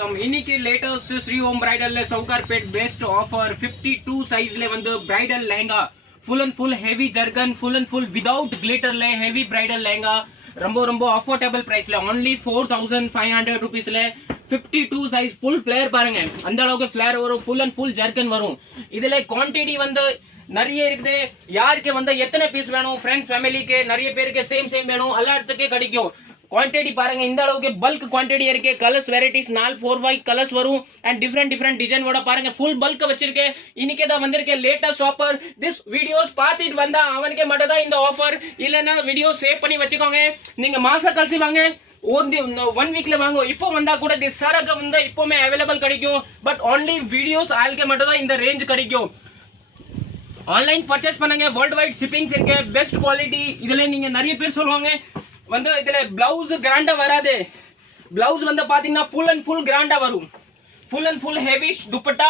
வணக்கம். இன்னைக்கு லேட்டஸ்ட் ஸ்ரீ ஓம் பிரைடல்ல சவுகார்பேட் பெஸ்ட் ஆஃபர் 52 சைஸ்ல வந்து bridal lehenga full and full heavy ஜர்கன் ஃபுல் அண்ட் ஃபுல் வித்வுட் கிளிட்டர்ல ஹெவி பிரைடல் லெஹங்கா ரொம்ப அஃபோர்டபுள் பிரைஸ்ல only 4500 rupeesல 52 சைஸ் ஃபுல் ஃபிளேர் பாருங்க. அந்த அளவுக்கு ஃபிளேர் வரும், ஃபுல் அண்ட் ஃபுல் ஜர்கன் வரும். இதுல குவாண்டிட்டி வந்து நிறைய இருக்குது. யாருக்கு வந்து எத்தனை பீஸ் வேணும், ஃப்ரெண்ட்ஸ் ஃபேமிலிக்கு நிறைய பேருக்கு சேம் வேணும், எல்லா இடத்துக்கே கிடைக்கும். குவான்டிட்டி பாருங்க, இந்த அளவுக்கு பல்க் குவான்டிட்டி இருக்கு. கலர்ஸ் வெரைட்டிஸ் 4-5 கலர்ஸ் வரும் அண்ட் டிஃப்ரெண்ட் டிசைனோட பாருங்க. ஃபுல் பல்க் வச்சிருக்கேன். இன்னைக்கே தான் வந்திருக்கேன் லேட்டஸ்ட் ஆஃபர். திஸ் வீடியோஸ் பார்த்துட்டு வந்தா அவனுக்கே மட்டும் தான் இந்த ஆஃபர். இல்லைன்னா வீடியோ சேவ் பண்ணி வச்சுக்கோங்க. நீங்க மாசம் கழிச்சு வாங்க, 1 வீக்ல வாங்க. இப்போ வந்தா கூட திஸ் சரக்கு வந்து இப்போமே அவைலபிள் கிடைக்கும். பட் ஒன்லி வீடியோஸ் ஆளுக்கே மட்டும் தான் இந்த ரேஞ்ச் கிடைக்கும். ஆன்லைன் பர்ச்சேஸ் பண்ணுங்க, வேர்ல்ட் வைட் ஷிப்பிங்ஸ் இருக்கு, பெஸ்ட் குவாலிட்டி. இதுல நீங்க நிறைய பேர் சொல்லுவாங்க வந்து இதுல பிளவுஸ் கிராண்டா வராது. பிளவுஸ் வந்து பாத்தீங்கன்னா ஃபுல் அண்ட் ஃபுல் கிராண்டா வரும். Full and full heavy dupatta,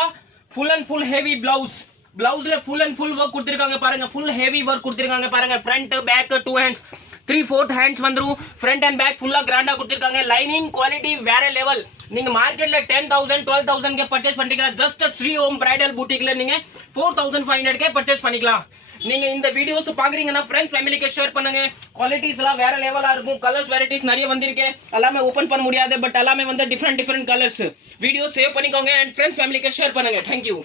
full and full heavy blouse. பிளவுஸ்ல ஃபுல் அண்ட் ஃபுல் ஒர்க் கொடுத்திருக்காங்க பாருங்க. ஃபுல் ஹெவி ஒர்க் கொடுத்திருக்காங்க பாருங்க. ஃப்ரண்ட் பேக் 2 ஹேண்ட்ஸ் 3/4 ஹேண்ட்ஸ் வந்துரும். ஃப்ரண்ட் அண்ட் பேக் ஃபுல்லா கிராண்டா கொடுத்திருக்காங்க. லைனிங் குவாலிட்டி வேற லெவல். நீங்க மார்க்கெட்ல 10,000 12,000 கே பர்ச்சேஸ் பண்ணிக்கலாம். ஜஸ்ட் ஸ்ரீ ஓம் பிரைடல் பூட்டிக்ல நீங்க 4500 கே பர்ச்சேஸ் பண்ணிக்கலாம். நீங்க இந்த வீடியோஸ் பாக்குறீங்கன்னா ஃப்ரெண்ட்ஸ் ஃபேமிலிக்கு ஷேர் பண்ணுங்க. குவாலிட்டிஸ் எல்லாம் வேற லெவலா இருக்கும். கலர்ஸ் வெரைட்டிஸ் நிறைய வந்திருக்கு. எல்லாமே ஓபன் பண்ண முடியாது, பட் எல்லாமே வந்து டிஃப்ரெண்ட் கலர்ஸ். வீடியோ சேவ் பண்ணிக்கோங்க அண்ட் ஃப்ரெண்ட்ஸ் ஃபேமிலிக்கு ஷேர் பண்ணுங்க. தேங்க்யூ.